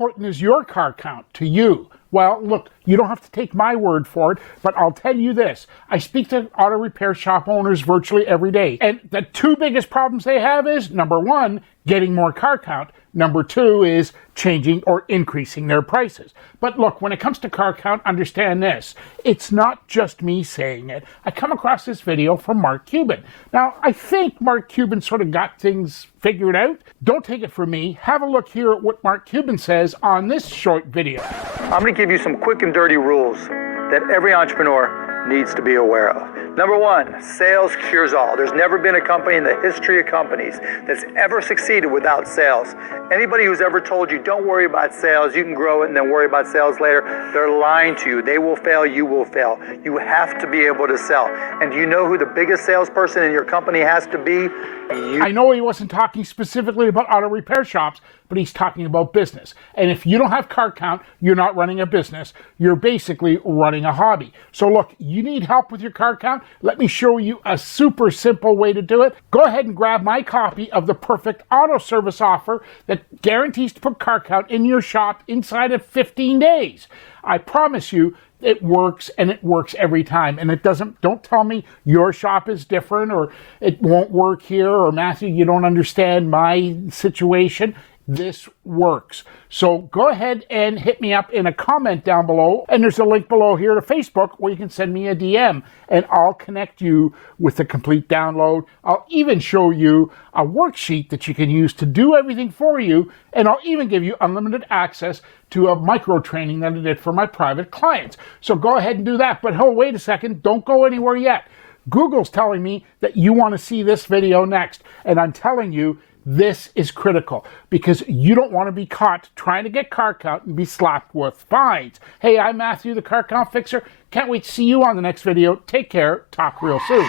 important is your car count to you? Well, look, you don't have to take my word for it, but I'll tell you this. I speak to auto repair shop owners virtually every day, and the two biggest problems they have is, number one, getting more car count. Number two is changing or increasing their prices. But look, when it comes to car count, understand this. It's not just me saying it. I come across this video from Mark Cuban. Now, I think Mark Cuban sort of got things figured out. Don't take it from me. Have a look here at what Mark Cuban says on this short video. I'm going to give you some quick and dirty rules that every entrepreneur needs to be aware of. Number one, sales cures all. There's never been a company in the history of companies that's ever succeeded without sales. Anybody who's ever told you, don't worry about sales, you can grow it and then worry about sales later, they're lying to you. They will fail, you will fail. You have to be able to sell. And do you know who the biggest salesperson in your company has to be? You. I know he wasn't talking specifically about auto repair shops, but he's talking about business. And if you don't have car count, you're not running a business. You're basically running a hobby. So look, you need help with your car count? Let me show you a super simple way to do it. Go ahead and grab my copy of the perfect auto service offer that guarantees to put car count in your shop inside of 15 days. I promise you, it works, and it works every time. And it doesn't, don't tell me your shop is different or it won't work here or Matthew, you don't understand my situation. This works. So go ahead and hit me up in a comment down below. And there's a link below here to Facebook where you can send me a DM and I'll connect you with the complete download. I'll even show you a worksheet that you can use to do everything for you. And I'll even give you unlimited access to a micro training that I did for my private clients. So go ahead and do that. But oh, wait a second, don't go anywhere yet. Google's telling me that you want to see this video next. And I'm telling you, this is critical because you don't want to be caught trying to get car count and be slapped with fines. Hey, I'm Matthew, the Car Count Fixer. Can't wait to see you on the next video. Take care. Talk real soon.